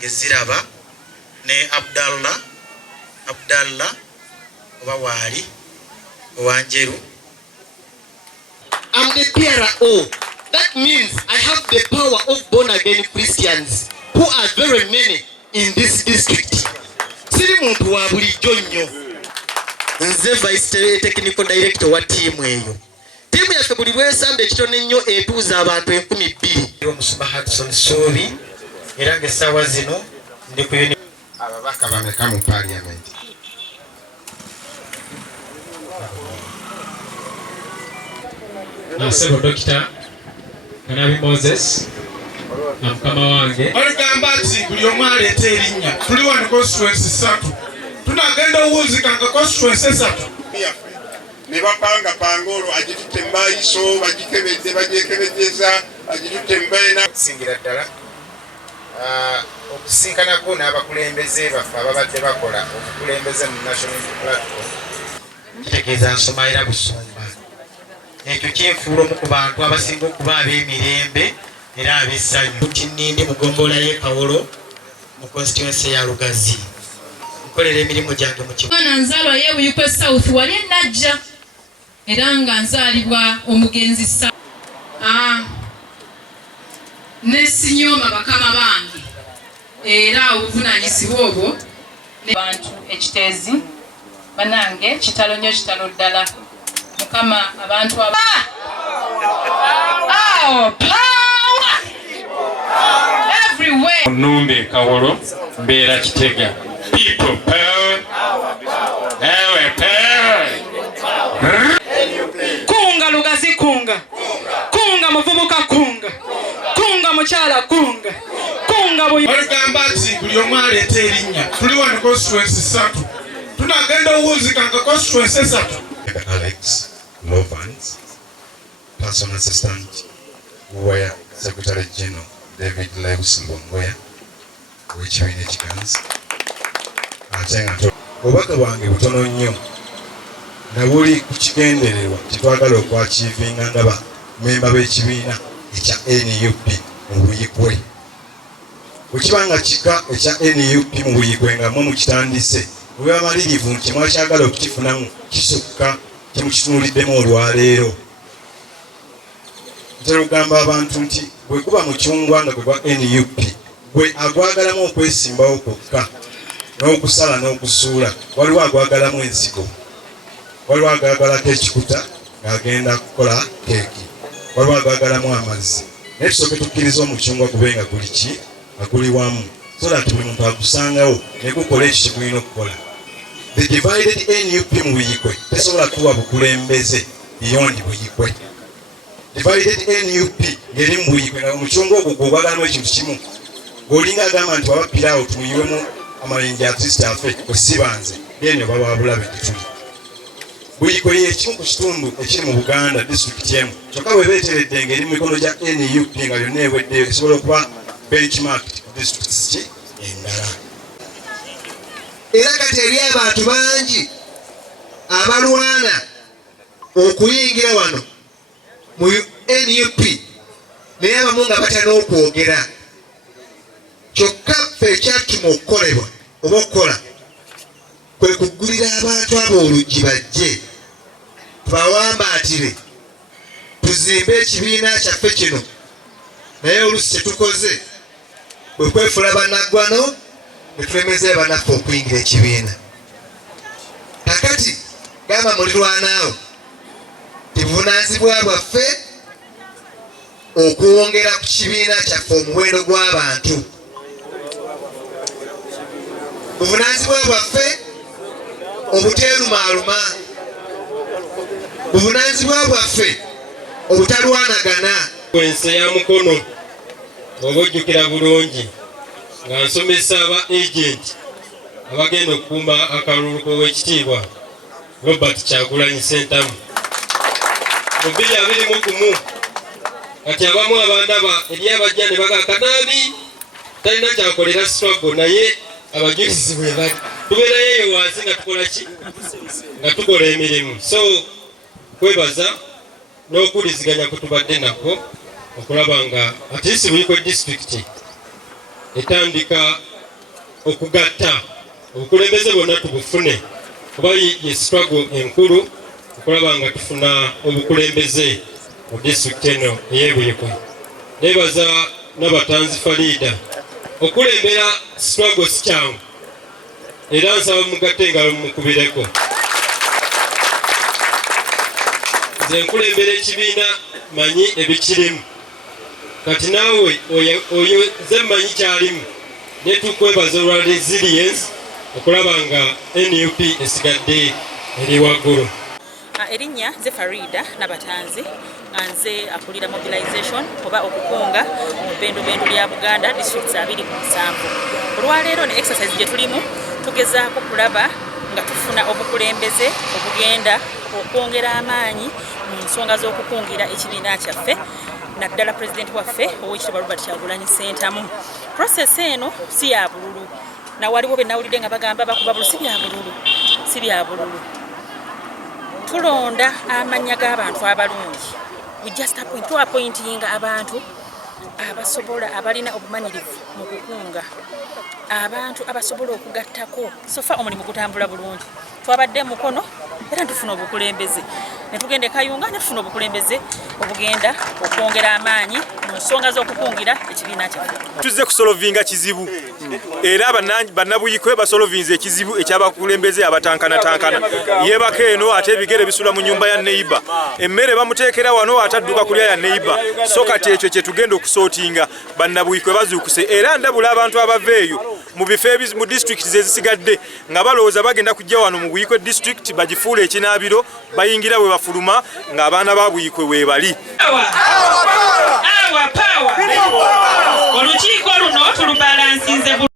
zange ziraba ne Abdallah oba waali owanjeru. I'm the PRO. That means I have the power of born again Christians who are very many in this district. Siri muntu wa bulijjo nnyo. Nze Vice Technical Director wa tiimu eyo. Tiimu yaffe buli bwesambe ekitone nnyo etuuza abantu 2,000. Omusumba Hudson Sobi era ng'essaawa zino ndi ku ababaka bameka mu parliament. Nasebo Dr. Kanabi Moses na mukama wange olugamba ati buli omu aleeta erinnya tuli wano constituency 3 tunagenda owunzikanga constituency 3 ne bapanga olwo agitutte mbayiso bagikebedde bagyekebejjeza agitutte mbayina okusingira ddala okusinkanako n'abakulembeze baffe ababadde bakola obukulembeze mu national platform kitegeeza nsoma era busumba. Ekyo kyenfuula omu ku bantu abasinga okuba ab'emirembe era ab'essanyu. Tinindi mugombolola y'e Kawolo mu constituency ya Lugazi. Nkolera emirimu gyange mu kibuga. Mwana nzaalwa y'Ebuyikwe South wali najja era nga nzaalibwa omugenzi sa. Ne sinyooma bakama bange era obuvunaanyizibwa obwo bantu ekiteezi banange kitalo nnyo kitalo ddala. Mukama abantu power everywhere. Numbe Kawolo mbeera Kitega. People power. Ewe power. Kunga Lugazi kunga. Kunga muvubuka kunga. Kunga mukyala kunga. Kunga olugamba ati buli omu aleeta erinnya tuli wano constituency 3 tunagenda owunzikanga constituency 3. Alex Lovans, Personal Assistant Uwaya Secretary General David Lewis Longwaya w'ekibiina ekiganzi ate nga obubaka bwange butono nnyo na buli ku kigendererwa kitwagala okwakiivinga nga bamemba b'ekibiina ekya NUP mu Buyikwe. Bwe kiba nga kika ekya NUP mu Buyikwe nga mwe mukitandise mube bamalirivu nti mwakyagala okukifunamu kisukka kyemukitunuliddemu olwaleero. Ntera okugamba abantu nti bwe guba mucungwa nga gwe gwa NUP gwe agwagalamu okwesimbawo kwokka n'okusala n'okusuula waliwo agwagalamu ensigo, waliwo agwagalako ekikuta ng'agenda kukola keeki, waliwo agwagalamu amazzi. Naye tusooke tukkiriza omucungwa gube nga guli ki nga guli wamu so that buli muntu agusangawo ne gukola ekyo kye gulina okukola. The divided NUP mu Buyikwe tesobola kuwa bukulembeze beyond Buyikwe. Divided NUP ngeri mu Buyikwe nga omucungwa ogwo gwogwagalamu ekintu kimu ng'olinga agamba nti wabapirawo tumuyiwemu amayinja atisita affe kwesibanze then oba wabulabe gituli. Buyikwe y'ekimu ku kitundu ekiri mu Buganda disitulikiti emu kyokka bwe beeteredde ngeri mu mikono gya NUP nga byonna eweddeyo esobola okuba benchmark ku disitulikiti endala. Era kati eri abantu bangi abalwana okuyingira wano mu NUP naye abamu nga batana okwogera. Kyokka ffe ekyatuma okukolebwa oba okukola kwe kuggulira abantu abo oluggi bajje tubawambaatire tuzimbe ekibiina kyaffe kino. Naye oluusi kyetukoze kwe kwefuula bannaggwano ne tulemeza bannaffe okuyingira ekibiina. Kakati gamba mulirwanaawo tibuvunaanyizibwa bwaffe okwongera ku kibiina kyaffe omuwendo gw'abantu. Buvunaanyizibwa bwaffe obuteerumaaluma, buvunaanyizibwa bwaffe obutalwanagana. Ensi ya mukono oba ojjukira bulungi nga nsomesa aba agent abagenda okukuuma akalulu k'owekitiibwa Robert Kyagulanyi Ssentamu mu 2021. Kati abamu abandaba eri abajja ne baga Kanabi talina kyakolera struggle naye abajulizi bwe bali tubeerayo eyo wansi nga tukola ki nga tukola emirimu. So kwebaza n'okuwuliziganya kwe tubadde nako okulaba nga at least Buyikwe district etandika okugatta obukulembeze bwonna tubufune kuba ye struggle enkulu okulaba nga tufuna obukulembeze mu disitulikiti eno ey'Ebuyikwe. Neebaza Nabatanzi Farida okulembera struggle si kyangu era nsaba mugatte engalo mukubireko. Nze nkulembera ekibiina manyi ebikirimu kati naawe oyo nze mmanyi kyalimu ne tukwebaza olwa resilience okulaba nga NUP esigadde eri waggulu. Erinnya nze Farida Nabatanzi nga nze akulira mobilization oba okukunga mu bbendobendo lya Buganda districts 27. Olwaleero ne exercise gye tulimu tugezaako kulaba nga tufuna obukulembeze obugenda okwongera amaanyi mu nsonga z'okukungira ekibiina kyaffe naddala pulezidenti waffe Oweekitiibwa Robert Kyagulanyi Ssentamu. Process eno si ya bululu na waliwo be nawulidde nga bagamba bakuba bululu. Si bya bululu. Tulonda amannya g'abantu abalungi. We just appointing abantu abasobola abalina obumanyirivu mu kukunga, abantu abasobola okugattako sofa omulimu gutambula bulungi. Twabadde mukono era tufuna obukulembeze ne tugenda Kayunga ne tufuna obukulembeze obugenda okwongera amaanyi mu nsonga z'okukungira ekibiina kyaffe. Tuzze kusolovinga kizibu era bannabuyikwe basolovinze ekizibu ekyabakulembeze abatankanatankana. Yebaka eno ate ebigere bisula mu nyumba ya neighbor, emmere bamuteekera wano atadduka kulya ya neighbor. So kati ekyo kye tugenda okusootinga bannabuyikwe bazuukuse era ndabula abantu abaveeyo mu bifo mu district ezisigadde nga balowooza bagenda kujja wano mu Buyikwe district bagifuula ekinaabiro bayingira bwe bafuluma ng'abaana ba Buyikwe weebali.